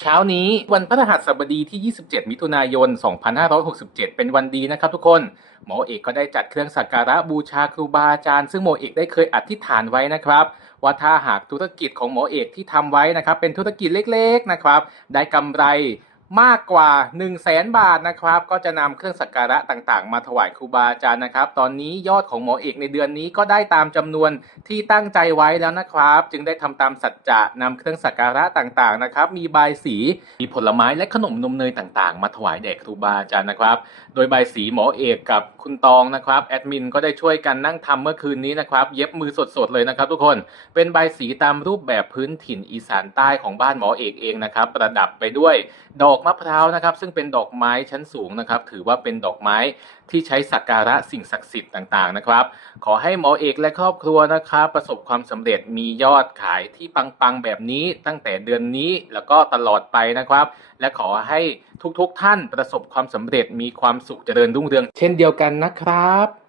เช้านี้วันพฤหัสบดีที่ 27 มิถุนายน 2567 เป็นวันดีนะครับทุกคน หมอเอกก็ได้จัดเครื่องสักการะบูชาครูบาอาจารย์ ซึ่งหมอเอกได้เคยอธิษฐานไว้นะครับ ว่าถ้าหากธุรกิจของหมอเอกที่ทำไว้นะครับ เป็นธุรกิจเล็กๆนะครับ ได้กำไร มากกว่า 1 0 0 0 0แสนบาทนะครับ ก็จะนำเครื่องสักการะต่างๆ มาถวายครูบาอาจารย์นะครับ ตอนนี้ยอดของหมอเอกในเดือนนี้ก็ได้ตามจำนวนที่ตั้งใจไว้แล้วนะครับ จึงได้ทำตามสัจจะนำเครื่องสักการะต่างๆนะครับ มีใบสี มีผลไม้และขนมนมเนยต่างๆ มาถวายแด่ครูบาอาจารย์นะครับ โดยใบสีหมอเอกกับคุณตองนะครับแอดมินก็ได้ช่วยกันนั่งทำเมื่อคืนนี้นะครับ เย็บมือสดๆเลยนะครับ ทุกคน เป็นใบสีตามรูปแบบพื้นถิ่นอีสานใต้ของบ้านหมอเอกเองนะครับ ประดับไปด้วยดอกมะพร้าวนะครับซึ่งเป็นดอกไม้ชั้นสูงนะครับถือว่าเป็นดอกไม้ที่ใช้สักการะสิ่งศักดิ์สิทธิ์ต่างๆนะครับ ขอให้หมอเอกและครอบครัวนะครับประสบความสำเร็จมียอดขายที่ปังๆแบบนี้ตั้งแต่เดือนนี้แล้วก็ตลอดไปนะครับ และขอให้ทุกๆท่านประสบความสำเร็จมีความสุขเจริญรุ่งเรือง เช่นเดียวกันนะครับ